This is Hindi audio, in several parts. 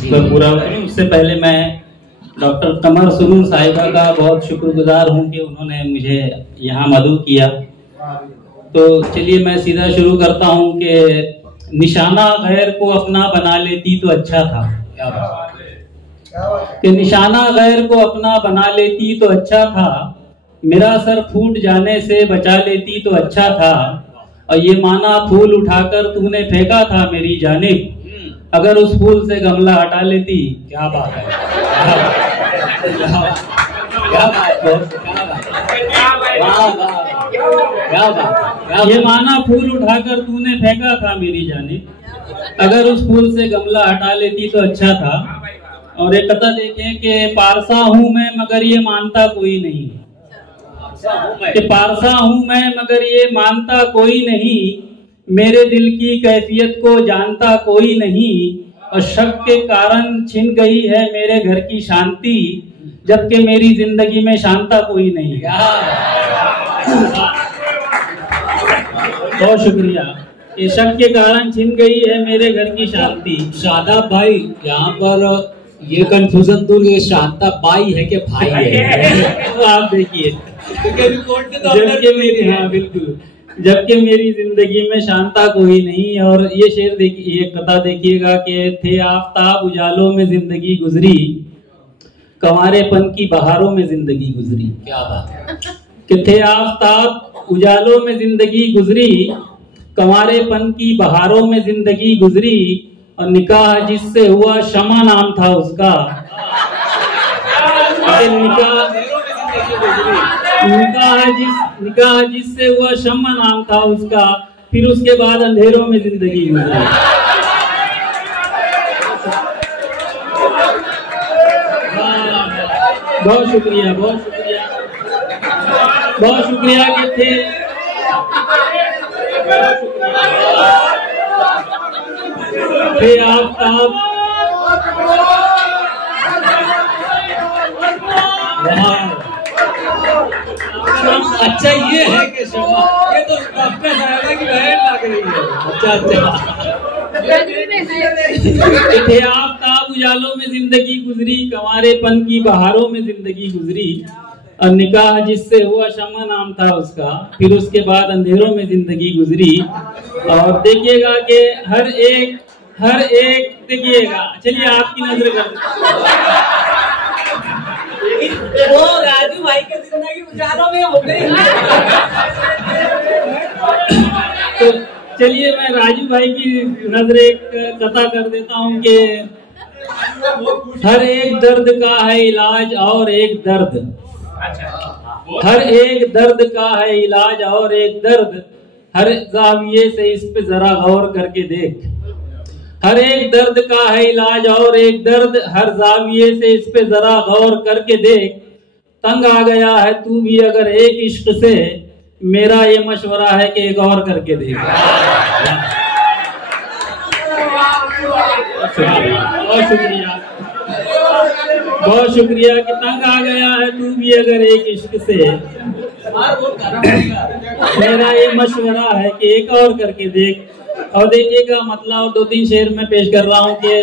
पूरा करूं। उससे पहले मैं डॉक्टर कमर सुनूर साहिबा का बहुत शुक्रगुजार हूं कि उन्होंने मुझे यहाँ मदऊ किया। तो चलिए मैं सीधा शुरू करता हूं कि निशाना गैर को अपना बना लेती तो अच्छा था। क्या बात है कि निशाना गैर को अपना बना लेती तो अच्छा था, मेरा सर फूट जाने से बचा लेती तो अच्छा था, और ये माना फूल उठाकर तूने फेंका था मेरी जानिब, अगर उस फूल से गमला हटा लेती। क्या बात है, क्या बात। ये माना फूल उठाकर तूने फेंका था मेरी जानिब, अगर उस फूल से गमला हटा लेती तो अच्छा था। और एक कथा देखें कि पारसा हूं मैं मगर ये मानता कोई नहीं, कि पारसा हूं मैं मगर ये मानता कोई नहीं, मेरे दिल की कैफियत को जानता कोई नहीं, और शक के कारण छिन गई है मेरे घर की शांति, जबकि मेरी जिंदगी में शांता कोई नहीं। बहुत शुक्रिया। ये शक के कारण छिन गई है मेरे घर की शांति। शादाब भाई, यहाँ पर ये कंफ्यूजन दूर, ये शांता बाई है कि भाई है? तो आप देखिए, जबकि मेरी, हाँ बिल्कुल, जबकि मेरी जिंदगी में शांता कोई नहीं। और ये शेर देखिए, ये कथा देखिएगा कि थे आफताब उजालों में जिंदगी गुजरी, कंवारेपन की बहारों में जिंदगी गुजरी। क्या बात है कि थे आफताब उजालों में जिंदगी गुजरी, कंवारेपन की बहारों में जिंदगी गुजरी, और निकाह जिससे हुआ शमा नाम था उसका। निकाह जिससे हुआ शमा नाम था उसका, फिर उसके बाद अंधेरों में जिंदगी गुजरी। बहुत शुक्रिया, बहुत शुक्रिया, बहुत शुक्रिया कि थे आफताब। अच्छा ये है कि शर्मा, ये तो डॉक्टर साहब की बहन लग रही है। अच्छा थे आफताब उजालों में जिंदगी गुजरी, कंवारेपन की बहारों में जिंदगी गुजरी, और निकाह जिससे हुआ शमा नाम था उसका, फिर उसके बाद अंधेरों में जिंदगी गुजरी। और देखिएगा कि हर एक देखिएगा, चलिए आपकी नजर कर, वो राजू भाई की जिंदगी उजालों में हो गई। तो चलिए मैं राजू भाई की नजर एक कथा कर देता हूँ कि हर एक दर्द का है इलाज और एक दर्द, हर एक दर्द का है इलाज और एक दर्द, हर जाविये से इस पे जरा गौर करके देख। हर एक दर्द का है इलाज और एक दर्द, हर जाविये से इस पे जरा गौर करके देख। तंग आ गया है तू भी अगर एक इश्क से, मेरा ये मशवरा है कि एक और करके देख। बहुत शुक्रिया, बहुत शुक्रिया कि तंग आ गया है तू भी अगर एक इश्क से, मेरा ये मशवरा है कि एक और करके देख। और देखिएगा मतलब, और 2-3 शेर में पेश कर रहा हूँ कि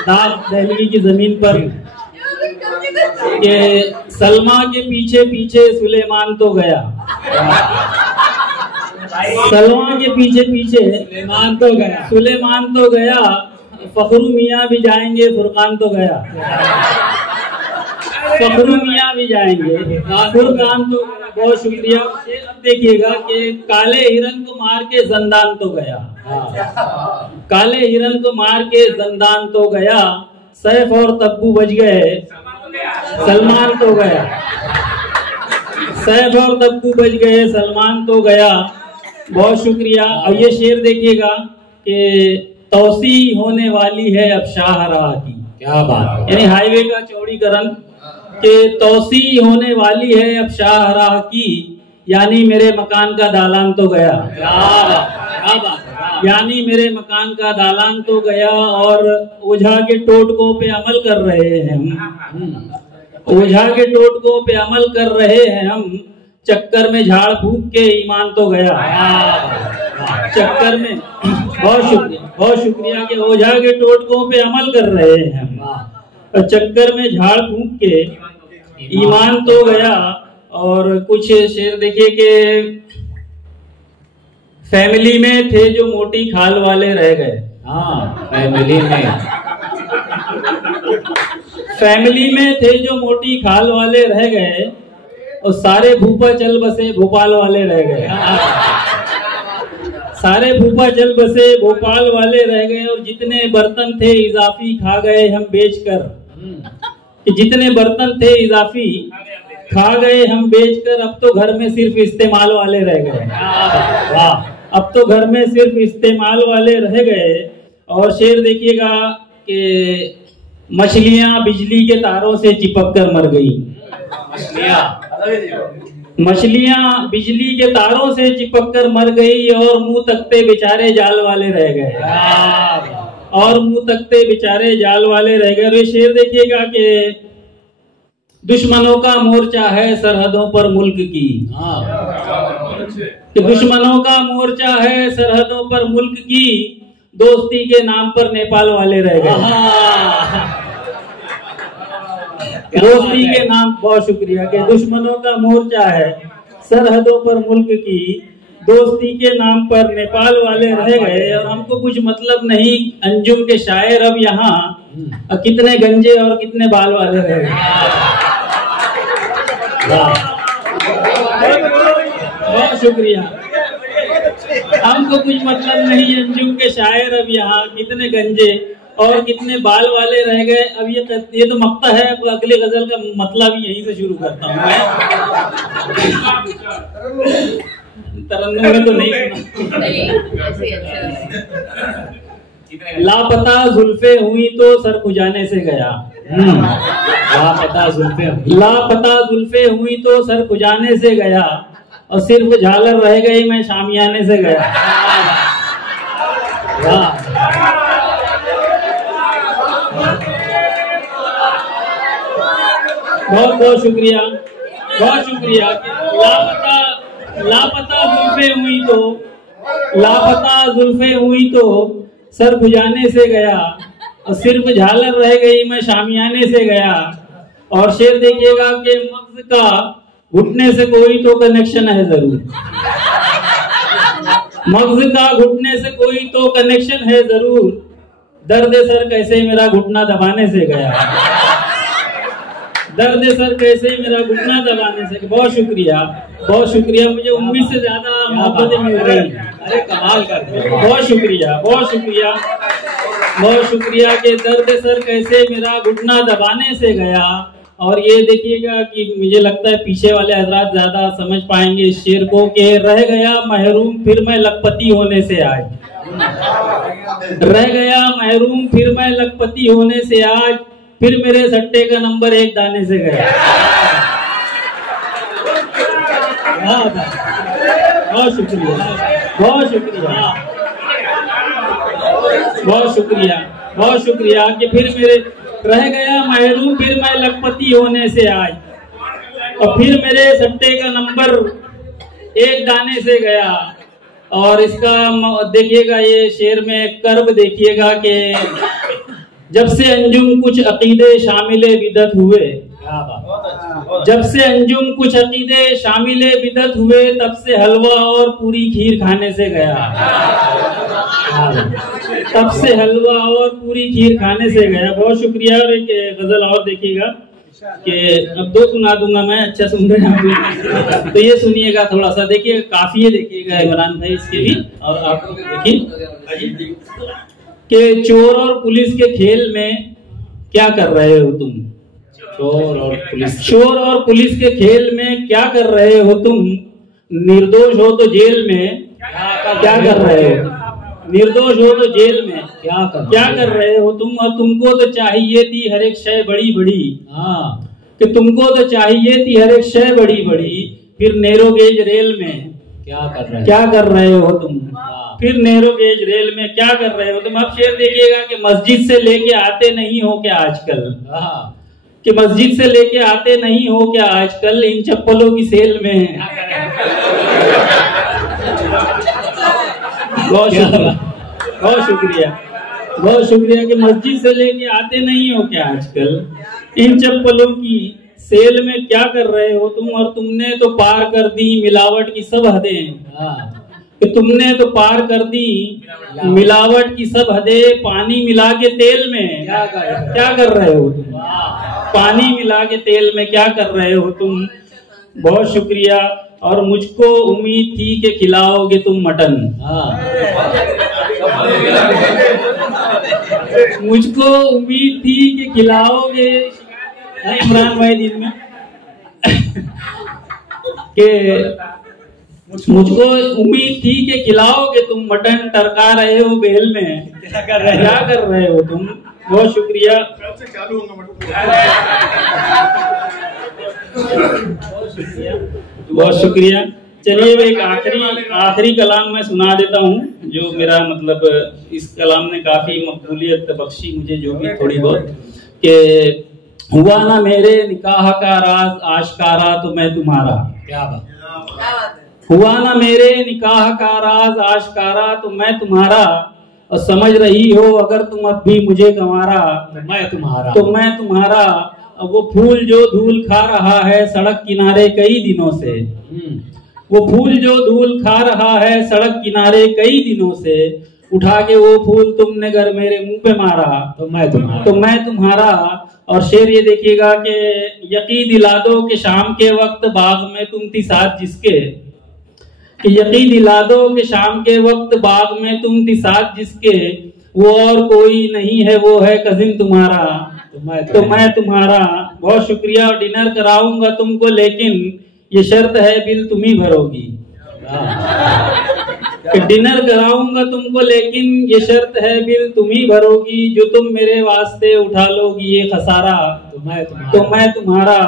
दाग दहलवी की जमीन पर, कि सलमा के पीछे पीछे सुलेमान तो गया, सलमा के पीछे पीछे सुलेमान तो गया, फखरू मियाँ भी जाएंगे फुरकान तो गया, फखरू मियाँ भी जाएंगे फुरकान तो। बहुत शुक्रिया। अब देखिएगा कि काले हिरन को मार के जंदान तो गया, काले हिरन को मार के जंदान तो गया, सैफ और तब्बू बच गए सलमान तो गया, सैफ और तब्बू बच गए सलमान तो गया। बहुत शुक्रिया। और ये शेर देखिएगा कि तौसी होने वाली है अब शाहराह की। क्या बात, यानी हाईवे का चौड़ीकरण, कि तौसी होने वाली है अब शाहराह की, यानी मेरे मकान का दालान तो गया। क्या बात, यानी मेरे मकान का दालान तो गया। और ओझा के टोटकों पे अमल कर रहे हैं हम, ओझा के टोटकों पे अमल कर रहे हैं हम, चक्कर में झाड़ फूक के ईमान तो गया। चक्कर में बहुत शुक्रिया कि ओझा के टोटकों पे अमल कर रहे हैं हम। और चक्कर में झाड़ फूंक के ईमान तो गया। और कुछ शेर देखिए कि फैमिली में थे जो मोटी खाल वाले रह गए। हाँ, फैमिली में थे जो मोटी खाल वाले रह गए और सारे भूपा चल बसे भोपाल वाले रह गए। सारे भूपा चल बसे भोपाल वाले रह गए और जितने बर्तन थे इजाफी खा गए हम बेचकर। कि जितने बर्तन थे इजाफी खा गए हम बेचकर, अब तो घर में सिर्फ इस्तेमाल वाले रह गए। वाह, अब तो घर में सिर्फ इस्तेमाल वाले रह गए। और शेर देखिएगा कि मछलियां बिजली के तारों से चिपक कर मर गई। मछलियां बिजली के तारों से चिपक कर मर गई और मुंह तकते बेचारे जाल वाले रह गए। और मुंह तकते बेचारे जाल वाले रह गए। और ये शेर देखिएगा कि दुश्मनों का मोर्चा है सरहदों पर मुल्क की। कि दुश्मनों का मोर्चा है सरहदों पर मुल्क की, दोस्ती के नाम पर नेपाल वाले रह गए। दोस्ती के नाम, बहुत शुक्रिया कि दुश्मनों का मोर्चा है सरहदों पर मुल्क की, दोस्ती के नाम पर नेपाल वाले रह गए। और हमको कुछ मतलब नहीं अंजुम के शायर अब यहाँ कितने गंजे और कितने बाल वाले रह गए। बहुत शुक्रिया। हमको कुछ मतलब नहीं अंजुम के शायर अब यहाँ कितने गंजे और कितने बाल वाले रह गए। अब ये तो मक्ता है, अब अगली गजल का मतलब ही यहीं से शुरू करता हूँ मैं। तरन्नुम में तो नहीं सुना। लापता जुल्फे हुई तो सर खुजाने से गया। लापता जुल्फे हुई तो सर खुजाने से गया और सिर्फ झालर रह गई मैं शामियाने से गया। बहुत बहुत शुक्रिया, बहुत शुक्रिया। लापता जुल्फे हुई तो सर खुजाने से गया और सिर्फ झालर रह गई मैं शामियाने से गया। और शेर देखिएगा कि मग्ज का घुटने से कोई तो कनेक्शन है जरूर। मग्ज का घुटने से कोई तो कनेक्शन है जरूर, दर्द सर कैसे मेरा घुटना दबाने से गया। दर्द सर कैसे मेरा घुटना दबाने से। बहुत शुक्रिया, बहुत शुक्रिया। मुझे उम्मीद से ज्यादा मोहब्बतें मिल रही। अरे कमाल कर दिया। बहुत शुक्रिया, बहुत शुक्रिया, बहुत शुक्रिया कि दर्द सर कैसे मेरा घुटना दबाने से गया। और ये देखिएगा कि मुझे लगता है पीछे वाले हजरात ज्यादा समझ पाएंगे इस शेर को कि रह गया महरूम फिर मैं लखपति होने से आज। रह गया महरूम फिर मैं लखपति होने से आज, फिर मेरे सट्टे का नंबर 1 दाने से गया। बहुत शुक्रिया, बहुत शुक्रिया, बहुत शुक्रिया, बहुत शुक्रिया कि फिर मेरे रह गया महरूम फिर मैं लखपति होने से आज, और फिर मेरे सट्टे का नंबर 1 दाने से गया। और इसका देखिएगा ये शेर में कर्ब देखिएगा कि जब से अंजुम कुछ अकीदे शामिले बिदत हुए। जब से अंजुम कुछ अकीदे शामिले बिदत हुए, तब से हलवा और पूरी खीर खाने से गया। तब से हलवा और पूरी खीर खाने से गया। बहुत शुक्रिया। और एक गजल और देखिएगा कि अब 2 सुना दूंगा मैं, अच्छा सुन रहे हैं तो ये सुनिएगा थोड़ा सा। देखिए काफिये देखिएगा इमरान भाई इसके भी, और आप देखिए कि चोर और पुलिस के खेल में क्या कर रहे हो तुम। चोर और पुलिस के खेल में क्या कर रहे हो तुम, निर्दोष हो तो जेल में क्या कर रहे हो। निर्दोष हो तो जेल में क्या कर रहे हो तुम। और तुमको तो चाहिए थी हर एक शय बड़ी बड़ी। कि तुमको तो चाहिए थी हर एक शय बड़ी बड़ी, फिर नैरो गेज रेल में क्या कर रहे हो तुम। फिर नैरो गेज रेल में क्या कर रहे हो तुम। अब शेर देखिएगा कि मस्जिद से लेके आते नहीं हो क्या आजकल। कि मस्जिद से लेके आते नहीं हो क्या आजकल, इन चप्पलों की सेल में है। बहुत शुक्रिया, बहुत शुक्रिया, बहुत शुक्रिया कि मस्जिद से लेके आते नहीं हो क्या आजकल। इन चप्पलों की सेल में क्या कर रहे हो तुम, और तुमने तो पार कर दी मिलावट की सब हदें, कि तुमने तो पार कर दी मिलावट की सब हदें। पानी मिला के तेल में क्या कर रहे हो तुम, पानी मिला के तेल में क्या कर रहे हो तुम। बहुत शुक्रिया। और मुझको उम्मीद थी कि खिलाओगे तुम मटन, मुझको उम्मीद थी कि खिलाओगे, इमरान भाई दिन में के मुझको उम्मीद थी कि खिलाओगे तुम मटन, टरका रहे हो बेल में, क्या कर रहे हो तुम। बहुत शुक्रिया, बहुत शुक्रिया। चलिए एक आखिरी कलाम मैं सुना देता हूँ, जो मेरा मतलब इस कलाम ने काफी मकबूलियत बख्शी मुझे, जो भी थोड़ी बहुत, के हुआ ना मेरे निकाह का राज आशकारा तो मैं तुम्हारा। क्या बात, हुआ ना मेरे निकाह का राज आशकारा तो मैं तुम्हारा, और समझ रही हो अगर तुम अब भी मुझे गंवारा तो मैं तुम्हारा। वो फूल जो धूल खा रहा है सड़क किनारे कई दिनों से, वो फूल जो धूल खा रहा है सड़क किनारे कई दिनों से, उठा के वो फूल तुमने घर मेरे मुंह पे मारा तो मैं तुम्हारा। और शेर ये देखिएगा कि यकीन दिला दो कि शाम के वक्त बाग में तुम थी साथ जिसके, कि यकीन दिला दो कि शाम के वक्त बाग में तुम थी साथ जिसके, वो और कोई नहीं है वो है कजिन तुम्हारा तो मैं तुम्हारा। बहुत शुक्रिया। और डिनर कराऊंगा तुमको लेकिन ये शर्त है बिल तुम ही भरोगी, कि डिनर कराऊंगा तुमको लेकिन ये शर्त है बिल तुम ही भरोगी, जो तुम मेरे वास्ते उठा लोगी ये खसारा तो मैं तुम्हारा।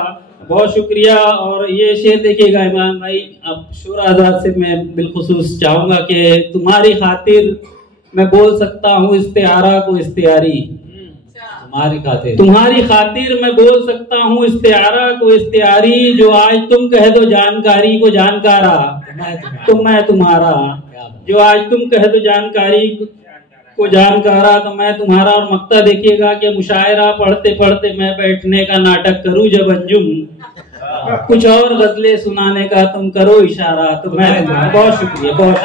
बहुत शुक्रिया। और ये शेर देखिएगा इमरान भाई, अब शोर आजाद से मैं बिलखुसूस चाहूंगा कि तुम्हारी खातिर मैं बोल सकता हूँ इस्तिआरा को इस्तिआरी, तुम्हारी खातिर मैं बोल सकता हूँ इस्तिआरा को इस्तिआरी, जो आज तुम कह दो जानकारी को जानकारा तो मैं तुम्हारा, जो आज तुम कह दो जानकारी को जानकारा तो मैं तुम्हारा। और मक्ता देखिएगा कि मुशायरा पढ़ते पढ़ते मैं बैठने का नाटक करूं जब अंजुम, कुछ और गजलें सुनाने का तुम करो इशारा तो मैं। बहुत शुक्रिया, बहुत